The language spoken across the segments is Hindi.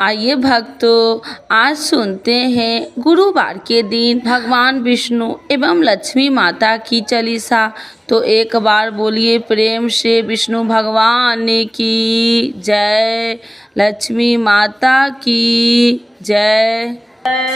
आइए भक्तों, आज सुनते हैं गुरुवार के दिन भगवान विष्णु एवं लक्ष्मी माता की चालीसा। तो एक बार बोलिए प्रेम से विष्णु भगवान की जय, लक्ष्मी माता की जय।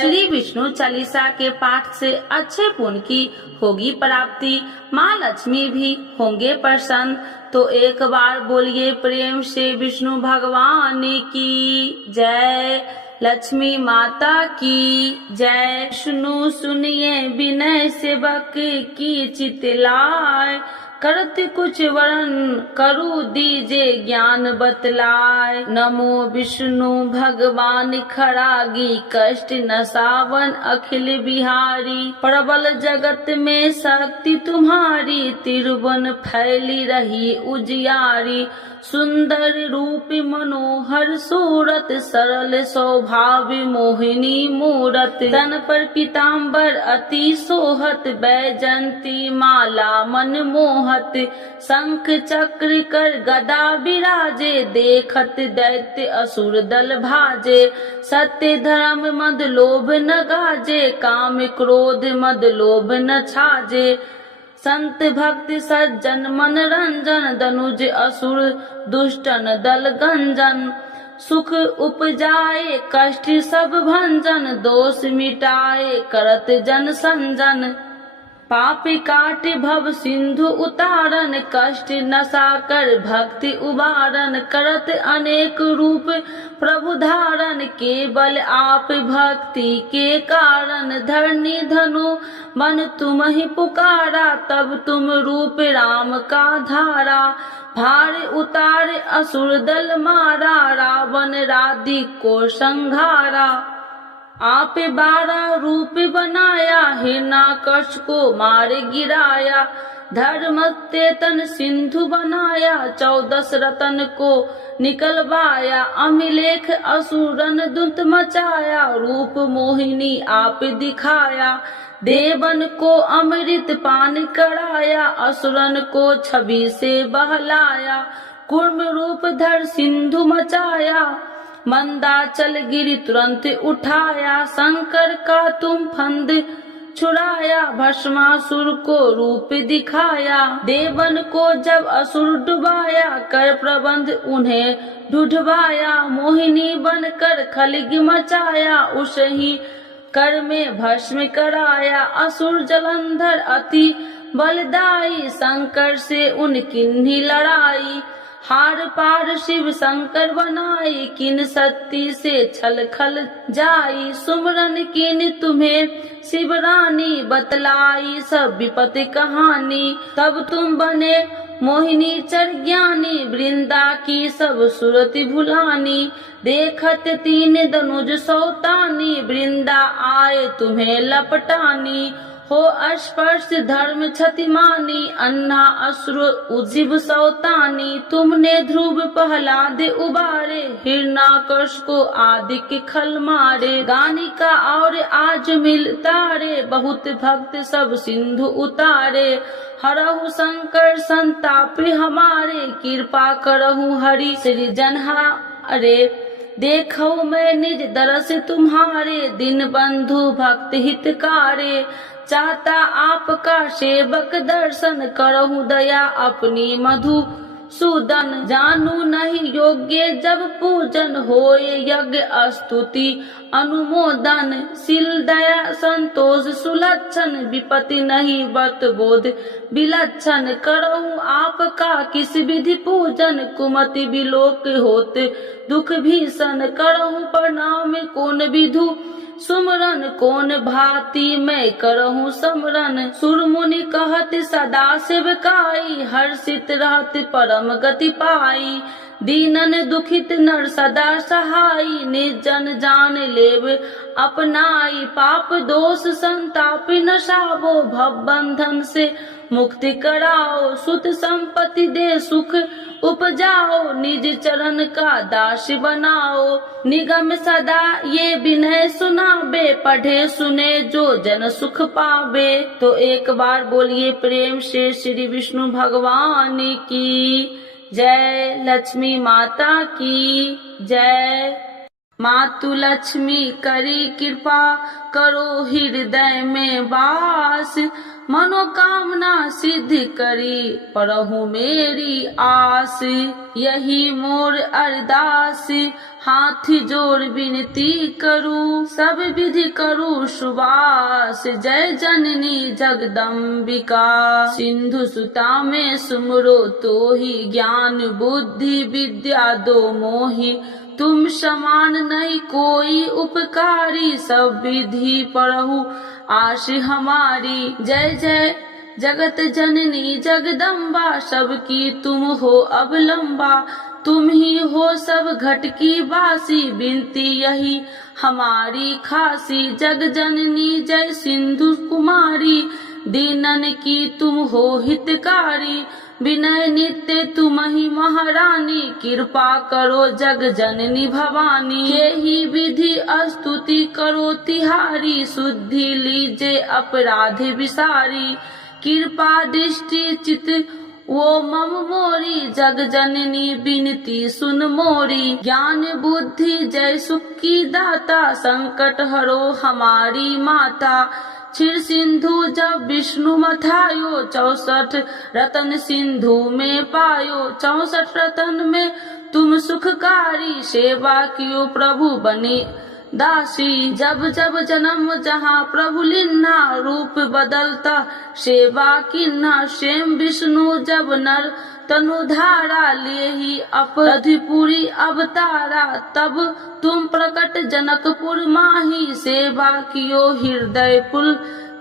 श्री विष्णु चालीसा के पाठ से अच्छे पुण्य की होगी प्राप्ति, माँ लक्ष्मी भी होंगे प्रसन्न। तो एक बार बोलिए प्रेम से विष्णु भगवान की जय, लक्ष्मी माता की जय। विष्णु सुनिए विनय सेवक की चितलाय, करत कुछ वरण करु दीजे ज्ञान बतलाय। नमो विष्णु भगवान खरागी, कष्ट नसावन अखिल बिहारी। प्रबल जगत में शक्ति तुम्हारी, तिरुवन फैली रही उजियारी। सुंदर रूप मनोहर सूरत, सरल स्वभाव मोहिनी मूरत। तन पर पीताम्बर अति सोहत, बैजंती माला मन मोहत। शंख चक्र कर गदा विराजे, देखत दैत्य असुर दल भाजे। सत्य धर्म मद लोभ न गाजे, काम क्रोध मद लोभ न छाजे। संत भक्त सज्जन मन रंजन, दनुज असुर दुष्टन दल गंजन। सुख उपजाए कष्ट सब भंजन, दोष मिटाए करत जन संजन। पाप काट भव सिंधु उतारन, कष्ट नसा कर भक्ति उबारन। करत अनेक रूप प्रभु धारण, केवल आप भक्ति के कारण। धरनी धनु मन तुम ही पुकारा, तब तुम रूप राम का धारा। भार उतार असुर दल मारा, रावण राधिक को संघारा। आप 12 रूप बनाया, हिरण्याकश को मार गिराया। धर्म तेतन सिंधु बनाया, 14 रतन को निकलवाया। अमिलेख असुरन दुत मचाया, रूप मोहिनी आप दिखाया। देवन को अमृत पान कराया, असुरन को छवि से बहलाया। कूर्म रूप धर सिंधु मचाया, मंदाचल गिरि तुरंत उठाया। शंकर का तुम फंद छुड़ाया, भस्मासुर को रूप दिखाया। देवन को जब असुर डुबाया, कर प्रबंध उन्हें ढूढ़वाया। मोहिनी बनकर खलगी मचाया, उसही कर में भस्म कराया। असुर जलंधर अति बलदाई, शंकर से उनकी लड़ाई। हार पार शिव शंकर बनाई, किन शक्ति से छल खल जाई। सुमरन किन तुम्हें शिव रानी, बतलाई सब विपत्ति कहानी। तब तुम बने मोहिनी चर ज्ञानी, वृंदा की सब सुरति भुलानी। देखत 3 दनुज सौतानी, वृंदा आए तुम्हें लपटानी। हो स्पर्श धर्म क्षतिमानी, अन्ना असुर उज्जीव सौतानी। तुमने ध्रुव प्रहलाद उबारे, हिरण्याकश को आदिक खल मारे। गानिका और आज मिल तारे, बहुत भक्त सब सिंधु उतारे। हरहु शंकर संताप हमारे, कृपा करहु हरि सृजनहा अरे। देखो मैं निज दरस तुम्हारे, दिन बंधु भक्त हितकारे। चाहता आपका सेवक दर्शन, करहु दया अपनी मधु सूदन। जानू नहीं योग्य जब पूजन, होय यज्ञ स्तुति अनुमोदन। शील दया संतोष सुलक्षण, विपत्ति नहीं व्रत बोध विलक्षण। करहु आपका किस विधि पूजन, कुमति विलोक होत दुख भीषण। करहु प्रणाम कौन विधु सुमरन, कौन भांति मैं करहु समरन। सुर मुनि कहत सदा सेवकाई, हर्षित रहत परम गति पाई। दीनन दुखित नर सदा सहाई, निर्जन जान लेव अपनाई। पाप दोष संताप नसावो, भव बंधन से मुक्ति कराओ। सुत संपत्ति दे सुख उपजाओ, निज चरण का दास बनाओ। निगम सदा ये विनय सुनाबे, पढ़े सुने जो जन सुख पावे। तो एक बार बोलिए प्रेम से श्री विष्णु भगवान की जय, लक्ष्मी माता की जय। मातु लक्ष्मी करी कृपा करो हृदय में वास, मनोकामना सिद्ध करी परहु मेरी आस। यही मोर अरदास हाथ जोड़ विनती करूं, सब विधि करूं सुबास। जय जननी जगदम्बिका, सिंधु सुता में सुमरो तो ही, ज्ञान बुद्धि विद्या दो मोहि। तुम समान नहीं कोई उपकारी, सब विधि पढ़ू आश हमारी। जय जय जगत जननी जगदम्बा, सबकी तुम हो अवलंबा। तुम ही हो सब घट की वासी, बिनती यही हमारी खासी। जग जननी जय सिंधु कुमारी, दीनन की तुम हो हितकारी। विनय नित्य तुम ही महारानी, कृपा करो जग जननी भवानी। यही विधि स्तुति करो तिहारी, शुद्धि लीजे अपराध विसारी। कृपा दृष्टि चित वो मम मोरी, जग जननी बिनती सुन मोरी। ज्ञान बुद्धि जय सुख की दाता, संकट हरो हमारी माता। क्षीर सिंधु जब विष्णु मथायो, 64 रतन सिंधु में पायो। 64 रतन में तुम सुखकारी, सेवा कियो प्रभु बने दासी। जब जब जन्म जहाँ प्रभु लिन्ना, रूप बदलता सेवा किन्ना। स्वयं विष्णु जब नर तनुधारा, ले ही अपराधिपुरी अवतारा। तब तुम प्रकट जनकपुर माही, सेवा कियो हृदय पुल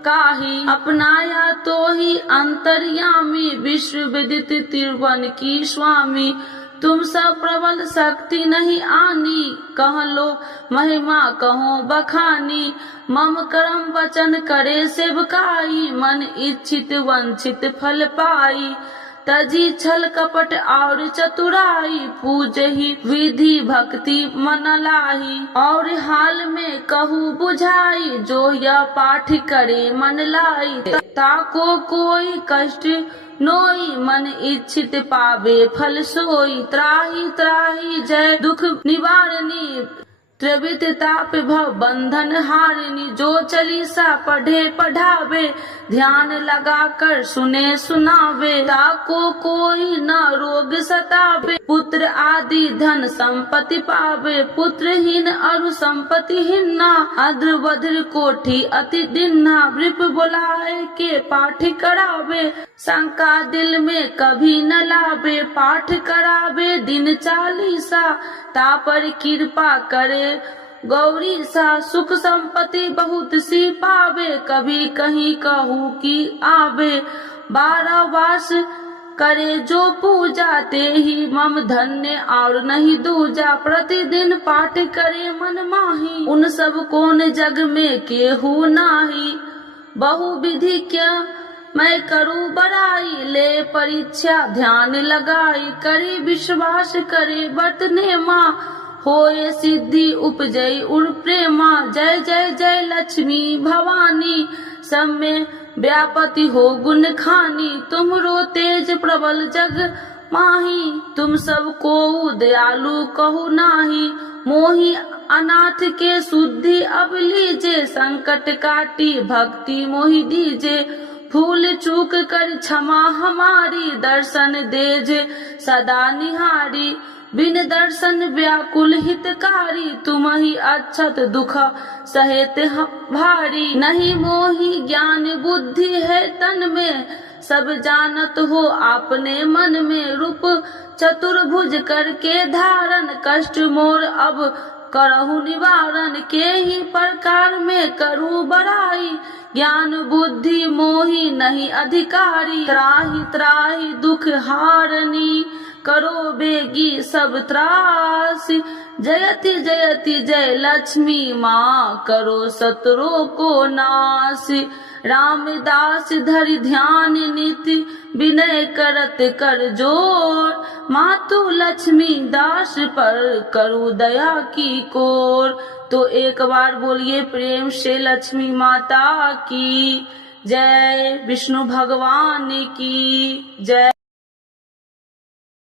काही। अपनाया तो ही अंतर्यामी, विश्व विदित त्रिभुवन की स्वामी। तुम सब प्रबल शक्ति नहीं आनी, कह लो महिमा कहो बखानी। मम कर्म वचन करे सेवकाई, मन इच्छित वंचित फल पाई। तजी छल कपट और चतुराई, पूजहि विधि भक्ति मन लाही। और हाल में कहूँ बुझाई, जो यह पाठ करे मन लाई। ताको कोई कष्ट नोई, मन इच्छित पावे फल सोई। त्राही त्राही जय दुख निवारणी, त्रिविध ताप भव बंधन हारिणी। जो चालीसा पढ़े पढ़ावे, ध्यान लगा कर सुने सुनावे। ताको कोई न रोग सतावे, पुत्र आदि धन संपत्ति पावे। पुत्रहीन अरु संपत्तिहीना, अद्र वज्र कोठी अति दिन्ना। वृप बुलाए के पाठ करावे, शंका दिल में कभी न लावे। पाठ करावे दिन चालीसा, तापर कृपा करे गौरी सा। सुख संपत्ति बहुत सी पावे, कभी कहीं कहूँ की आवे। 12 वास करे जो पूजा, ते ही मम धन्य और नहीं दूजा। प्रतिदिन पाठ करे मन माही, उन सब कौन जग में केहू नाही। बहु विधि क्या मैं करूँ बड़ाई, ले परीक्षा ध्यान लगाई। करी विश्वास करे बरतने माँ, होए सिद्धि उपजई उर प्रेमा। जय जय जय लक्ष्मी भवानी, सब में व्यापति हो गुण खानी। तुमरो तेज प्रबल जग माही, तुम सब को दयालु कहु नाही। मोहि अनाथ के शुद्धि अब लीजे, संकट काटी भक्ति मोहि दीजे। भूल चूक कर क्षमा हमारी, दर्शन देजे सदा निहारी। बिन दर्शन व्याकुल हितकारी, तुम ही अक्षत दुख सहेत भारी। नहीं मोहि ज्ञान बुद्धि है तन में, सब जानत हो आपने मन में। रूप चतुर्भुज करके धारण, कष्ट मोर अब करहु निवारण। के ही प्रकार में करूँ बड़ाई, ज्ञान बुद्धि मोहि नहीं अधिकारी। त्राहि त्राहि दुख हारनी, करो बेगी सब त्रासी। जयति जयति जय लक्ष्मी माँ, करो शत्रु को नाश। रामदास धरि ध्यान नीति, विनय करत कर जोर। मातु लक्ष्मी दास पर करू दया की कोर। तो एक बार बोलिए प्रेम से लक्ष्मी माता की जय, विष्णु भगवान की जय।